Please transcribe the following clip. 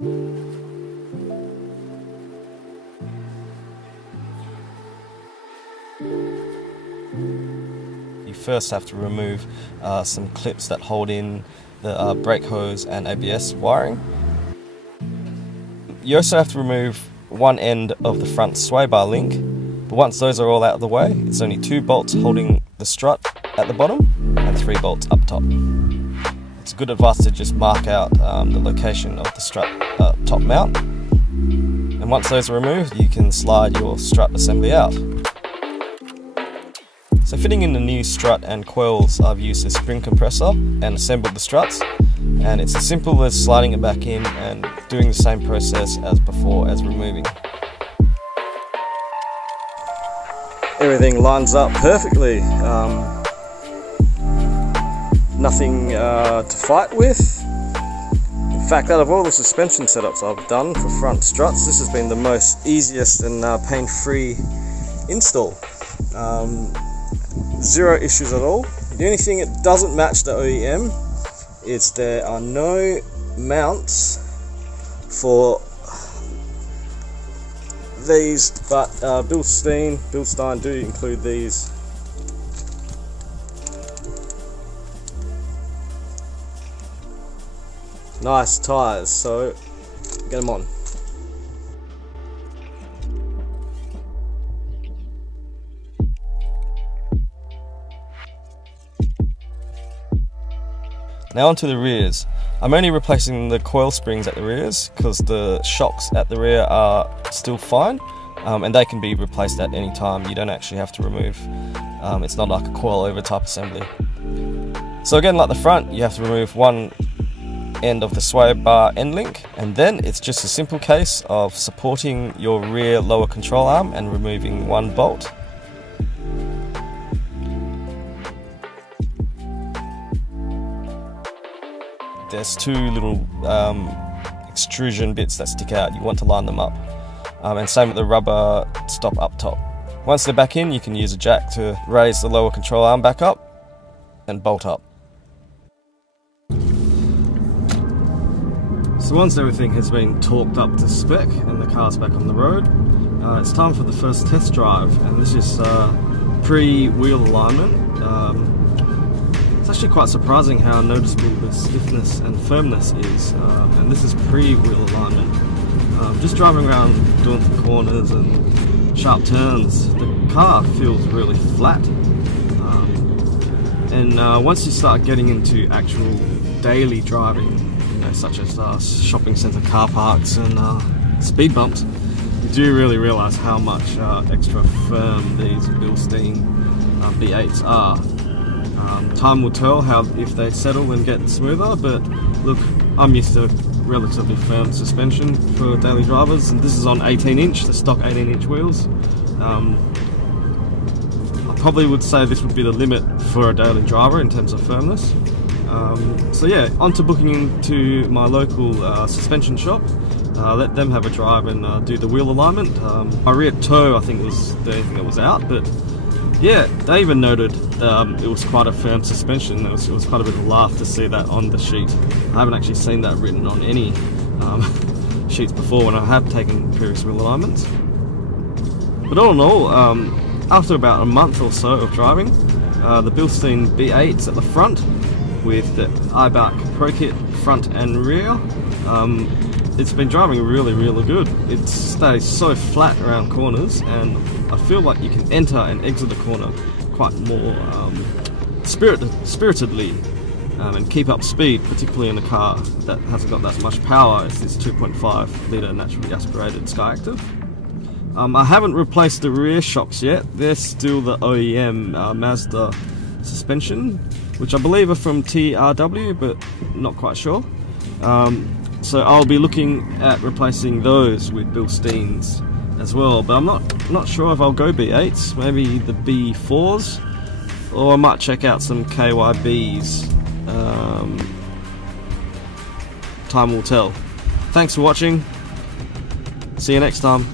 You first have to remove some clips that hold in the brake hose and ABS wiring. You also have to remove one end of the front sway bar link, but once those are all out of the way, it's only 2 bolts holding the strut at the bottom and 3 bolts up top. It's good advice to just mark out the location of the strut top mount, and once those are removed, you can slide your strut assembly out. So fitting in the new strut and coils, I've used a spring compressor and assembled the struts, and it's as simple as sliding it back in and doing the same process as before as removing. Everything lines up perfectly, nothing to fight with. In fact, out of all the suspension setups I've done for front struts, this has been the most easiest and pain-free install. Zero issues at all. The only thing it doesn't match the OEM is there are no mounts for these, but Bilstein do include these. Nice tyres, so get them on. Now onto the rears. I'm only replacing the coil springs at the rears because the shocks at the rear are still fine, and they can be replaced at any time. You don't actually have to remove, it's not like a coil over type assembly. So again, like the front, you have to remove one end of the sway bar end link, and then it's just a simple case of supporting your rear lower control arm and removing one bolt. There's 2 little extrusion bits that stick out. You want to line them up, and same with the rubber stop up top. Once they're back in, you can use a jack to raise the lower control arm back up and bolt up. So once everything has been torqued up to spec and the car's back on the road, it's time for the first test drive, and this is pre-wheel alignment. It's actually quite surprising how noticeable the stiffness and firmness is, and this is pre-wheel alignment. Just driving around doing some corners and sharp turns, the car feels really flat, and once you start getting into actual daily driving, such as shopping centre car parks and speed bumps, you do really realise how much extra firm these Bilstein B8s are. Time will tell if they settle and get smoother, but look, I'm used to relatively firm suspension for daily drivers, and this is on 18-inch, the stock 18-inch wheels. I probably would say this would be the limit for a daily driver in terms of firmness. So yeah, on to booking into my local suspension shop, let them have a drive and do the wheel alignment. My rear toe, I think, was the only thing that was out, but yeah, they even noted it was quite a firm suspension. It was quite a bit of a laugh to see that on the sheet. I haven't actually seen that written on any sheets before when I have taken previous wheel alignments. But all in all, after about a month or so of driving, the Bilstein B8's at the front with the Eibach Pro Kit front and rear, it's been driving really good. It stays so flat around corners, and I feel like you can enter and exit the corner quite more spiritedly and keep up speed, particularly in a car that hasn't got that much power as this 2.5 litre naturally aspirated Skyactiv. I haven't replaced the rear shocks yet. They're still the OEM Mazda suspension, which I believe are from TRW, but not quite sure. So I'll be looking at replacing those with Bilsteins as well, but I'm not sure if I'll go B8s, maybe the B4s, or I might check out some KYBs. Time will tell. Thanks for watching. See you next time.